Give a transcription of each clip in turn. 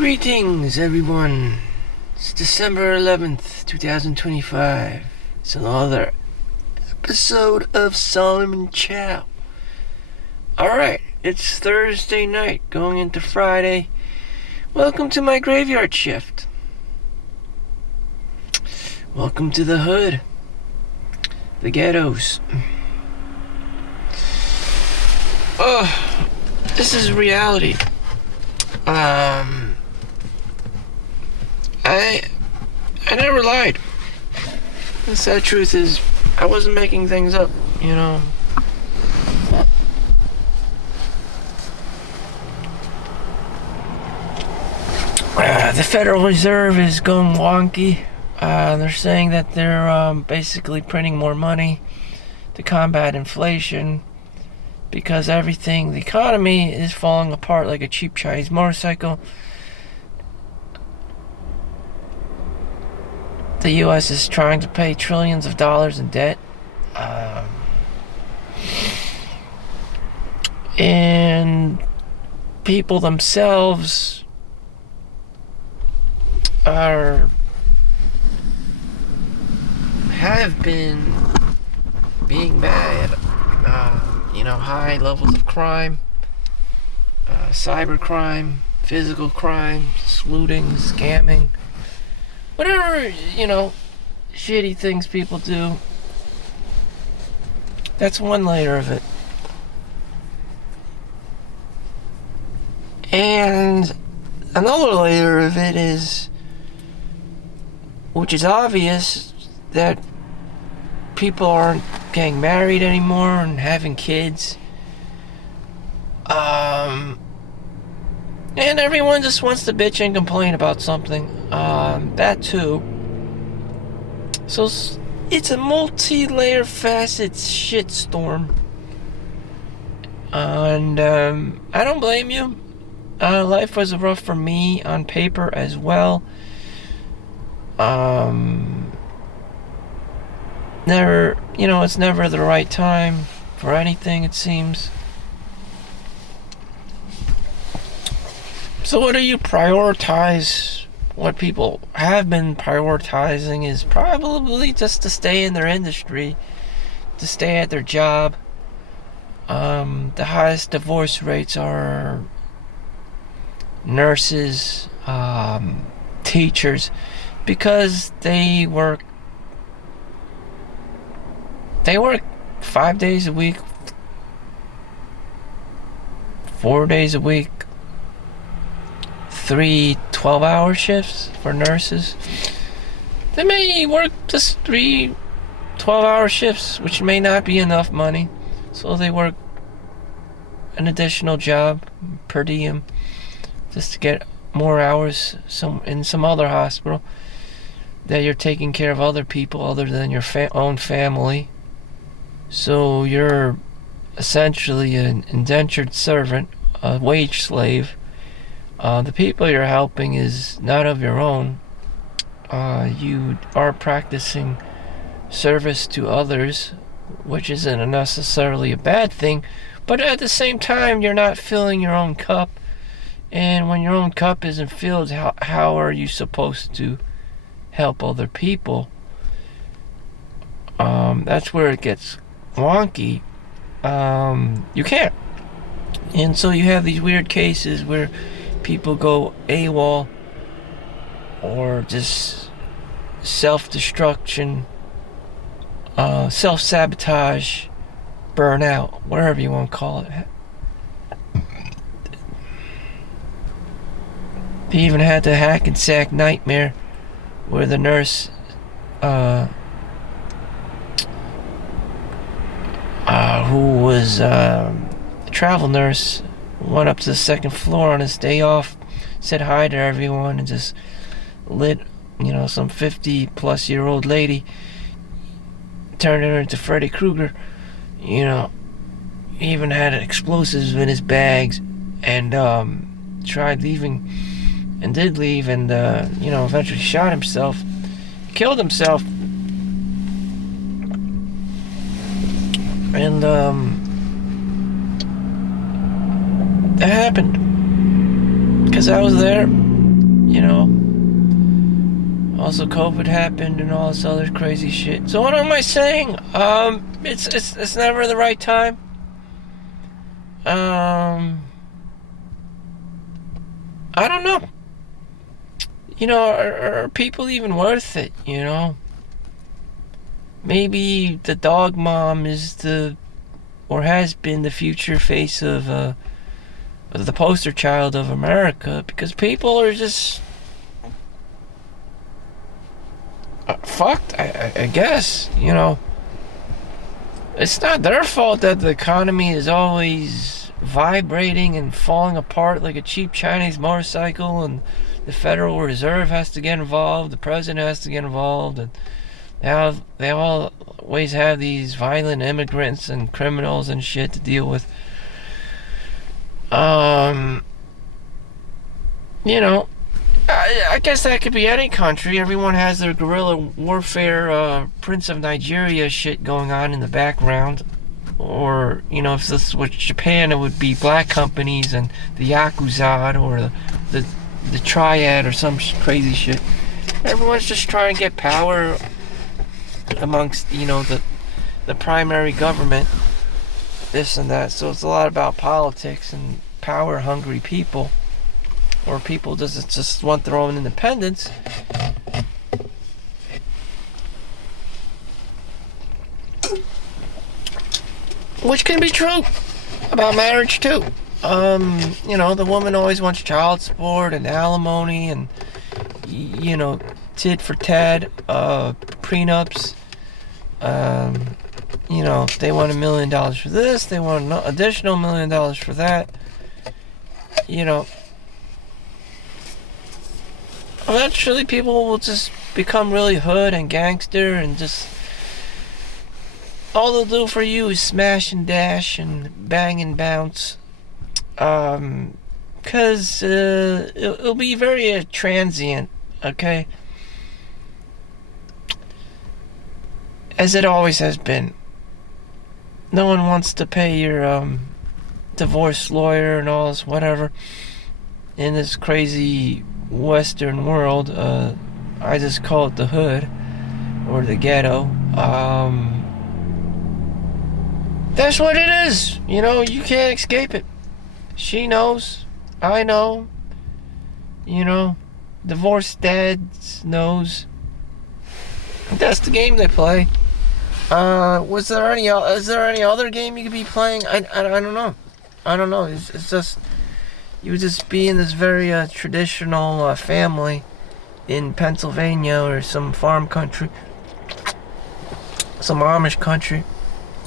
Greetings, everyone. It's December 11th, 2025. It's another episode of Solomon Chau. Alright, it's Thursday night, going into Friday. Welcome to my graveyard shift. Welcome to the hood. The ghettos. This is reality. I never lied. The sad truth is, I wasn't making things up, you know. The Federal Reserve is going wonky. They're saying that they're basically printing more money to combat inflation because the economy is falling apart like a cheap Chinese motorcycle. The U.S. is trying to pay trillions of dollars in debt. And people themselves have been being bad. High levels of crime, cyber crime, physical crime, looting, scamming, whatever, shitty things people do. That's one layer of it. And another layer of it is, which is obvious, that people aren't getting married anymore and having kids. And everyone just wants to bitch and complain about something. That too. So it's a multi-layer facet shitstorm. And I don't blame you. Life was rough for me on paper as well. It's never the right time for anything, it seems. So what do you prioritize? What people have been prioritizing is probably just to stay in their industry, to stay at their job. The highest divorce rates are nurses, teachers, because they work 5 days a week, 4 days a week, 3 12-hour shifts for nurses. They may work just 3 12-hour shifts, which may not be enough money, so they work an additional job per diem just to get more hours in some other hospital that you're taking care of other people other than your own family. So you're essentially an indentured servant, a wage slave. The people you're helping is not of your own. You are practicing service to others, which isn't necessarily a bad thing, but at the same time, you're not filling your own cup. And when your own cup isn't filled, how are you supposed to help other people? That's where it gets wonky. You can't. And so you have these weird cases where people go AWOL or just self-destruction, self-sabotage, burnout, whatever you want to call it. They even had the Hackensack nightmare where the nurse who was a travel nurse went up to the second floor on his day off, said hi to everyone, and just lit, some 50-plus-year-old lady, turned her into Freddy Krueger. He even had explosives in his bags, and tried leaving, and did leave, and eventually shot himself, killed himself. And that happened because I was there. you know. Also, COVID happened and all this other crazy shit. So what am I saying? It's never the right time. I don't know. You know, are people even worth it? You know, maybe the dog mom is or has been the future face of the poster child of America, because people are just fucked, I guess, you know. It's not their fault that the economy is always vibrating and falling apart like a cheap Chinese motorcycle, and the Federal Reserve has to get involved, the president has to get involved, and they always have these violent immigrants and criminals and shit to deal with. You know, I guess that could be any country. Everyone has their guerrilla warfare, Prince of Nigeria shit going on in the background. Or, you know, if this was Japan, it would be black companies and the Yakuza or the Triad or some crazy shit. Everyone's just trying to get power amongst, you know, the primary government, this and that. So it's a lot about politics and power-hungry people. Or people just want their own independence. Which can be true about marriage too. You know, the woman always wants child support and alimony and, you know, tit for tat, prenups. You know, they want $1 million for this, they want an additional $1 million for that. You know, eventually people will just become really hood and gangster, and just all they'll do for you is smash and dash and bang and bounce. Cause it'll be very transient, okay? As it always has been. No one wants to pay your divorce lawyer and all this whatever in this crazy Western world. I just call it the hood or the ghetto. That's what it is. You know, you can't escape it. She knows. I know. You know, divorced dads knows. That's the game they play. Is there any other game you could be playing? I don't know. I don't know. It's just, you would just be in this very traditional family in Pennsylvania or some farm country, some Amish country,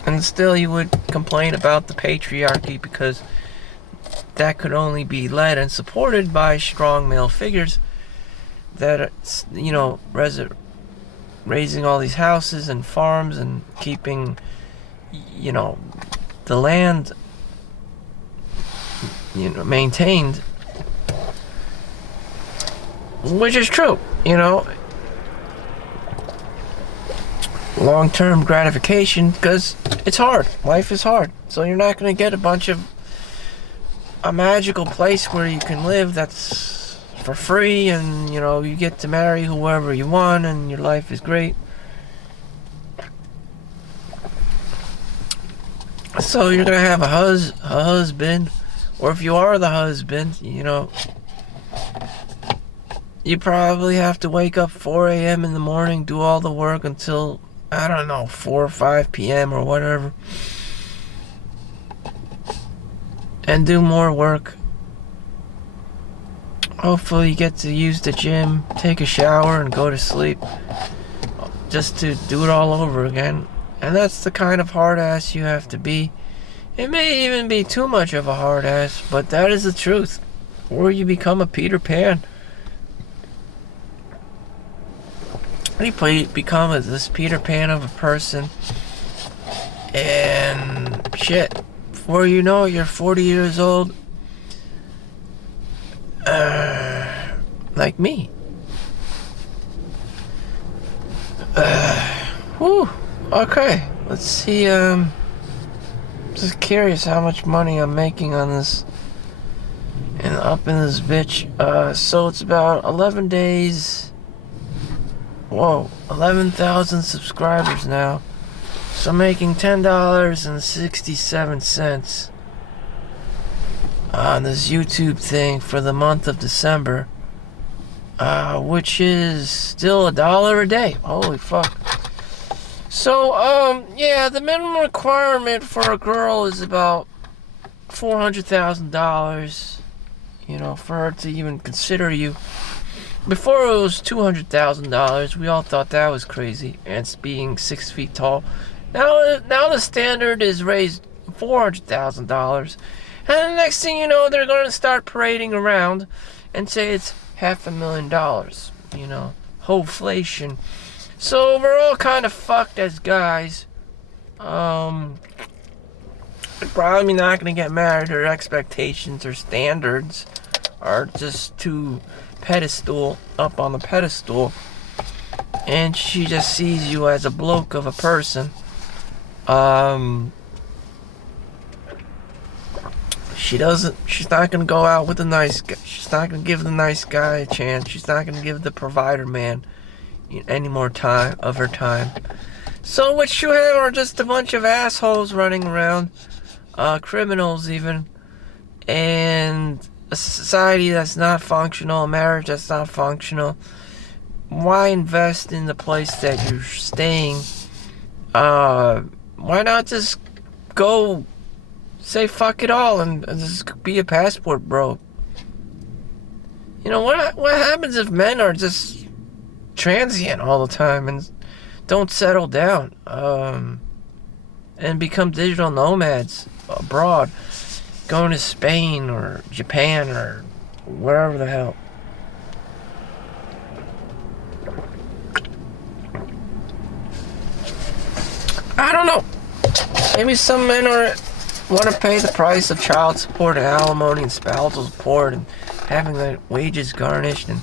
and still you would complain about the patriarchy, because that could only be led and supported by strong male figures that, you know, raising all these houses and farms and keeping, you know, the land, you know, maintained, which is true, you know, long-term gratification, because it's hard. Life is hard, so you're not going to get a magical place where you can live that's for free, and, you know, you get to marry whoever you want and your life is great. So you're gonna have a husband, or if you are the husband, you know, you probably have to wake up 4 a.m. in the morning, do all the work until, I don't know, 4 or 5 p.m. or whatever, and do more work. Hopefully you get to use the gym, take a shower, and go to sleep, just to do it all over again. And that's the kind of hard ass you have to be. It may even be too much of a hard ass, but that is the truth. Or you become a Peter Pan. You become this Peter Pan of a person, and shit, before you know it, you're 40 years old, like me. Whew. Okay, let's see. Just curious how much money I'm making on this, and Up in this bitch. So it's about 11 days. Whoa, 11,000 subscribers now. So I'm making $10.67 on this YouTube thing for the month of December, which is still $1 a day. Holy fuck. So, yeah, the minimum requirement for a girl is about $400,000, you know, for her to even consider you. Before it was $200,000. We all thought that was crazy, and it's being 6 feet tall. Now the standard is raised $400,000, and the next thing you know, they're going to start parading around and say it's $500,000. You know, inflation. So we're all kind of fucked as guys. Probably not going to get married. Her expectations or standards are just too up on the pedestal, and she just sees you as a bloke of a person. She's not gonna go out with the nice guy. She's not gonna give the nice guy a chance. She's not gonna give the provider man any more time of her time. So what you have are just a bunch of assholes running around, criminals even, and a society that's not functional, a marriage that's not functional. Why invest in the place that you're staying? Why not just go say fuck it all and just be a passport bro? You know, what happens if men are just transient all the time and don't settle down, and become digital nomads abroad, going to Spain or Japan or wherever the hell? I don't know. Maybe some men want to pay the price of child support and alimony and spousal support and having their wages garnished, and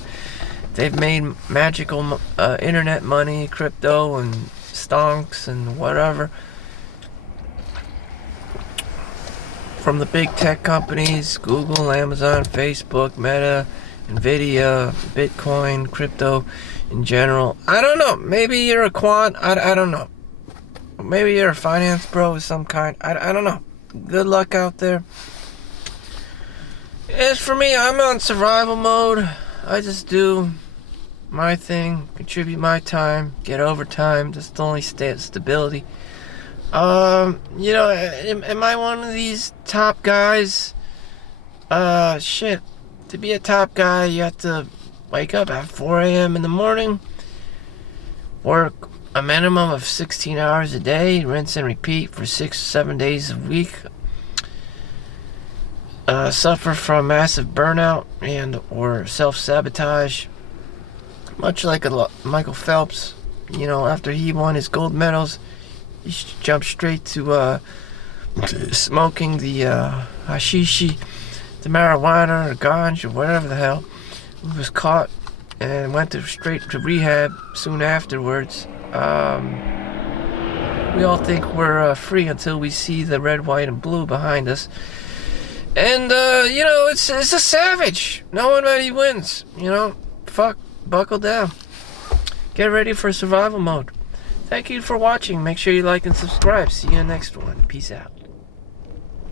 they've made magical internet money, crypto and stonks and whatever, from the big tech companies, Google, Amazon, Facebook, Meta, Nvidia, Bitcoin, crypto in general. I don't know. Maybe you're a quant. I don't know. Maybe you're a finance bro of some kind. I don't know. Good luck out there. As for me, I'm on survival mode. I just do my thing, contribute my time, get overtime, just only stay at stability. You know, am I one of these top guys? Shit. To be a top guy, you have to wake up at 4 a.m. in the morning, work a minimum of 16 hours a day, rinse and repeat for 6-7 days a week, suffer from massive burnout and or self-sabotage, much like Michael Phelps. You know, after he won his gold medals, he jumped straight to smoking the hashishi, the marijuana or ganj or whatever the hell. He was caught and went straight to rehab soon afterwards. We all think we're free until we see the red, white, and blue behind us. And, you know, it's a savage. No one really wins, you know. Fuck, buckle down. Get ready for survival mode. Thank you for watching. Make sure you like and subscribe. See you in the next one. Peace out.